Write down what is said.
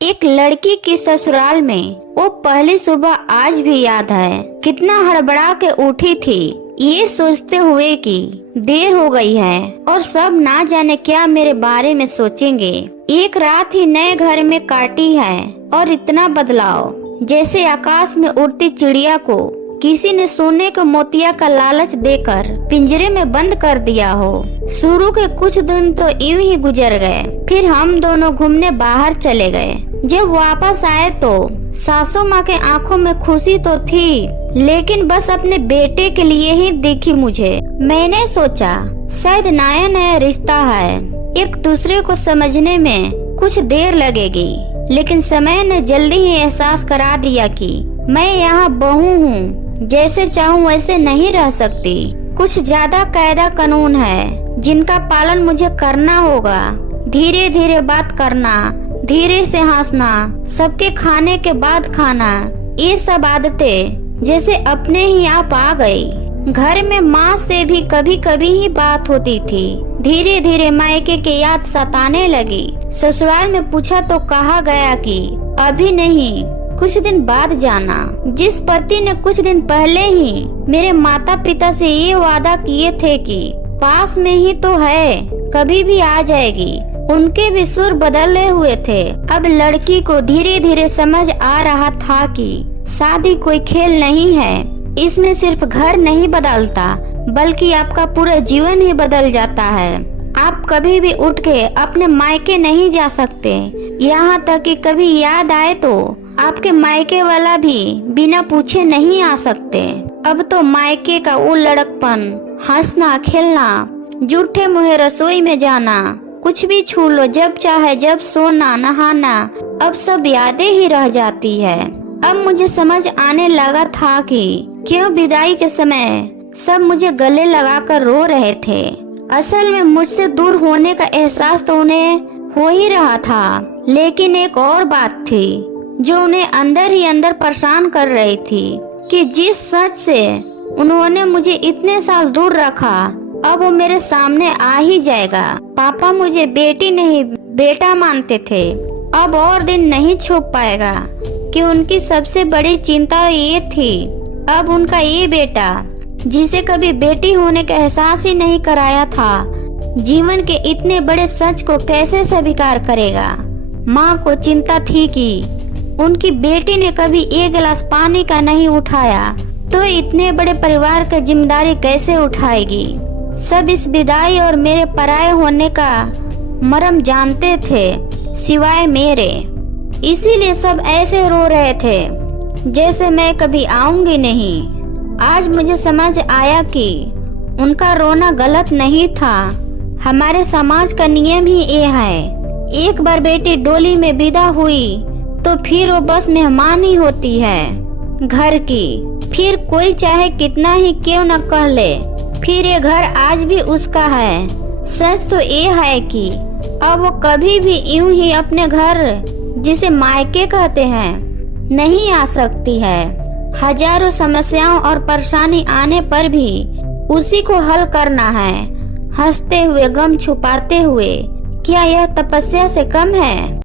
एक लड़की की ससुराल में वो पहली सुबह आज भी याद है। कितना हड़बड़ा के उठी थी, ये सोचते हुए कि देर हो गई है और सब ना जाने क्या मेरे बारे में सोचेंगे। एक रात ही नए घर में काटी है और इतना बदलाव, जैसे आकाश में उड़ती चिड़िया को किसी ने सोने के मोतिया का लालच देकर पिंजरे में बंद कर दिया हो। शुरू के कुछ दिन तो यूं ही गुजर गए, फिर हम दोनों घूमने बाहर चले गए। जब वापस आए तो सासू माँ के आंखों में खुशी तो थी, लेकिन बस अपने बेटे के लिए ही दिखी मुझे। मैंने सोचा शायद नया नया रिश्ता है, एक दूसरे को समझने में कुछ देर लगेगी, लेकिन समय ने जल्दी ही एहसास करा दिया कि मैं यहाँ बहू हूँ, जैसे चाहूँ वैसे नहीं रह सकती। कुछ ज्यादा कायदा कानून है जिनका पालन मुझे करना होगा। धीरे धीरे बात करना, धीरे से हंसना, सबके खाने के बाद खाना, ये सब आदतें जैसे अपने ही आप आ गई। घर में माँ से भी कभी कभी ही बात होती थी। धीरे धीरे मायके की याद सताने लगी। ससुराल में पूछा तो कहा गया कि अभी नहीं, कुछ दिन बाद जाना। जिस पति ने कुछ दिन पहले ही मेरे माता पिता से ये वादा किए थे कि पास में ही तो है, कभी भी आ जाएगी, उनके भी सुर बदले हुए थे। अब लड़की को धीरे धीरे समझ आ रहा था कि शादी कोई खेल नहीं है, इसमें सिर्फ घर नहीं बदलता बल्कि आपका पूरा जीवन ही बदल जाता है। आप कभी भी उठ के अपने मायके नहीं जा सकते, यहाँ तक कि कभी याद आए तो आपके मायके वाला भी बिना पूछे नहीं आ सकते। अब तो मायके का वो लड़कपन, हंसना खेलना, जूठे मुहे रसोई में जाना, कुछ भी छू लो जब चाहे, जब सोना नहाना, अब सब यादें ही रह जाती है। अब मुझे समझ आने लगा था कि क्यों विदाई के समय सब मुझे गले लगाकर रो रहे थे। असल में मुझसे दूर होने का एहसास तो उन्हें हो ही रहा था, लेकिन एक और बात थी जो उन्हें अंदर ही अंदर परेशान कर रही थी कि जिस सच से उन्होंने मुझे इतने साल दूर रखा, अब वो मेरे सामने आ ही जाएगा। पापा मुझे बेटी नहीं बेटा मानते थे, अब और दिन नहीं छुप पाएगा कि उनकी सबसे बड़ी चिंता ये थी, अब उनका ये बेटा जिसे कभी बेटी होने का एहसास ही नहीं कराया था, जीवन के इतने बड़े सच को कैसे स्वीकार करेगा। माँ को चिंता थी कि उनकी बेटी ने कभी एक गिलास पानी का नहीं उठाया, तो इतने बड़े परिवार की जिम्मेदारी कैसे उठाएगी। सब इस विदाई और मेरे पराये होने का मर्म जानते थे सिवाय मेरे, इसीलिए सब ऐसे रो रहे थे जैसे मैं कभी आऊंगी नहीं। आज मुझे समझ आया कि उनका रोना गलत नहीं था, हमारे समाज का नियम ही ये है, एक बार बेटी डोली में विदा हुई तो फिर वो बस मेहमान ही होती है घर की। फिर कोई चाहे कितना ही क्यों न कह ले, फिर ये घर आज भी उसका है। सच तो ये है कि अब वो कभी भी यूं ही अपने घर, जिसे मायके कहते हैं, नहीं आ सकती है। हजारों समस्याओं और परेशानी आने पर भी उसी को हल करना है, हंसते हुए, गम छुपाते हुए। क्या यह तपस्या से कम है?